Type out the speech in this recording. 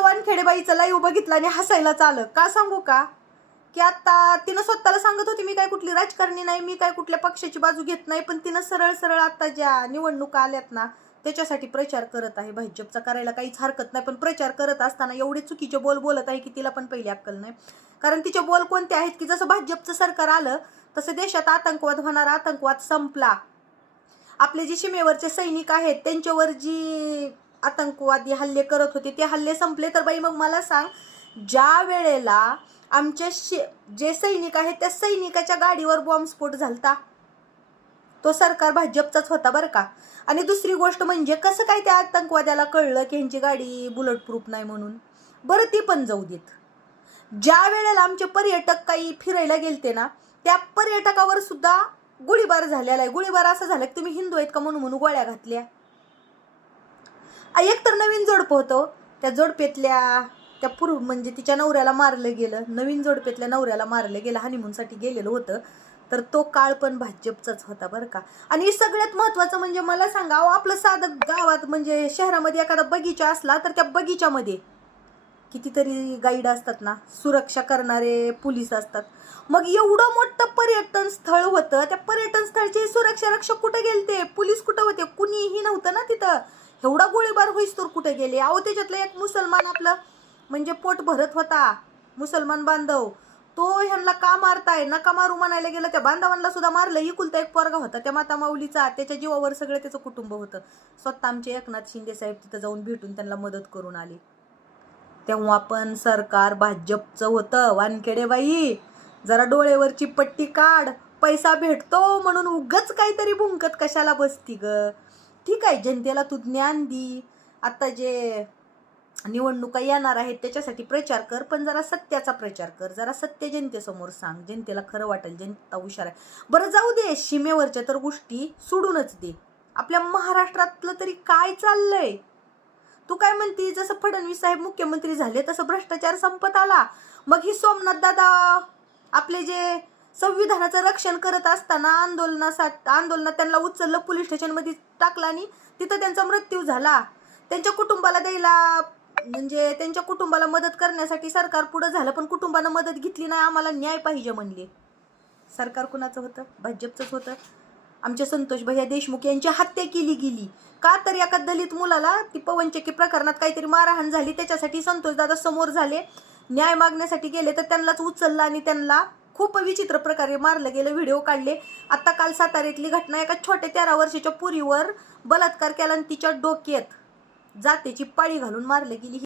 तिचं वानखेडेबाईचं लाईव्ह बघितलं आणि हसायलाच आलं. का सांगू का, की आता तिनं स्वतःला सांगत होती मी काय कुठली राजकारणी नाही, मी काय कुठल्या पक्षाची बाजू घेत नाही, पण तिनं सरळ सरळ आता ज्या निवडणुका आल्यात ना त्याच्यासाठी प्रचार करत आहे. भाजपचा करायला काहीच हरकत नाही, पण प्रचार करत असताना एवढे चुकीचे बोल बोलत आहे की तिला पण पहिली अक्कल नाही. कारण तिचे बोल कोणते आहेत की जसं भाजपचं सरकार आलं तसं देशात आतंकवाद होणार, आतंकवाद संपला. आपले जे सीमेवरचे सैनिक आहेत त्यांच्यावर जी आतंकवादी हल्ले करत होते ते हल्ले संपले. तर बाई मग मला सांग, ज्या वेळेला आमच्या जे सैनिक आहेत त्या सैनिकाच्या गाडीवर बॉम्बस्फोट झालता तो सरकार भाजपचाच होता बरं का. आणि दुसरी गोष्ट म्हणजे कसं काय त्या आतंकवाद्याला कळलं की ह्यांची गाडी बुलेट प्रूफ नाही म्हणून. बरं ती पण जाऊ देत, ज्या वेळेला आमचे पर्यटक काही फिरायला गेलते ना त्या पर्यटकावर सुद्धा गोळीबार झालेला आहे. गोळीबार असं झालं की तुम्ही हिंदू आहेत का म्हणून गोळ्या घातल्या. एक तर नवीन जोडपं होतं, त्या जोडपेतल्या त्या म्हणजे तिच्या नवऱ्याला मारलं गेलं, नवीन जोडपेतल्या नवऱ्याला मारलं गेलं, हनीमूनसाठी गेलेलं होतं. तर तो काळ पण भाजपचाच होता बरं का. आणि सगळ्यात महत्त्वाचं म्हणजे मला सांगा, आपलं साधं गावात म्हणजे शहरामध्ये एखादा बगीचा असला तर त्या बगीच्यामध्ये कितीतरी गाईड असतात ना, सुरक्षा करणारे पोलीस असतात. मग एवढं मोठं पर्यटन स्थळ होतं, त्या पर्यटन स्थळचे सुरक्षा रक्षक कुठे गेलते, पोलीस कुठे होते, कुणीही नव्हतं ना तिथं. एवढा गोळीबार होईस तर कुठे गेले. अहो त्याच्यातलं एक मुसलमान आपलं म्हणजे पोट भरत होता, मुसलमान बांधव, तो ह्यांना का मारताय, नका मारू म्हणायला गेलं. त्या बांधवांना सुद्धा मारलं. इकुलता एक पोरगा होता त्या माता माऊलीचा, त्याच्या जीवावर सगळं त्याचं कुटुंब होतं. स्वतः आमचे एकनाथ शिंदे साहेब तिथं जाऊन भेटून त्यांना मदत करून आले. तेव्हा पण सरकार भाजपचं होतं. वानखेडेबाई जरा डोळेवरची पट्टी काढ, पैसा भेटतो म्हणून उगच काहीतरी भुंकत कशाला बसती ग. ठीक आहे, जनतेला तू ज्ञान दी, आता जे निवडणुका येणार आहेत त्याच्यासाठी प्रचार कर, पण जरा सत्याचा प्रचार कर, जरा सत्य जनतेसमोर सांग, जनतेला खरं वाटेल, जनता हुशार आहे. बरं जाऊ दे, सीमेवरच्या तर गोष्टी सोडूनच दे, आपल्या महाराष्ट्रातलं तरी काय चाललंय. तू काय म्हणती, जसं फडणवीस साहेब मुख्यमंत्री झाले तसं भ्रष्टाचार संपत आला. मग ही सोमनाथ दादा आपले जे संविधानाचं रक्षण करत असताना आंदोलनात त्यांना उचललं, पोलीस स्टेशनमध्ये टाकलं आणि तिथं त्यांचा मृत्यू झाला. त्यांच्या कुटुंबाला द्यायला म्हणजे त्यांच्या कुटुंबाला मदत करण्यासाठी सरकार पुढं झालं, पण कुटुंबानं मदत घेतली नाही, आम्हाला न्याय पाहिजे म्हणले. सरकार कुणाचं होतं, भाजपचंच होतं. आमच्या संतोष भैया देशमुख यांची हत्या केली गेली का, तर एका दलित मुलाला ती पवनचक्की प्रकरणात काहीतरी मारहाण झाली, त्याच्यासाठी संतोष दादा समोर झाले, न्याय मागण्यासाठी गेले, तर त्यांनाच उचललं आणि त्यांना खूप विचित्र प्रकारे मारलं गेलं, व्हिडिओ काढले. आता काल साताऱ्यातली घटना, एका छोट्या 13 वर्षाच्या पुरीवर बलात्कार केला आणि तिच्या डोक्यात जातेची पाळी घालून मारली गेली.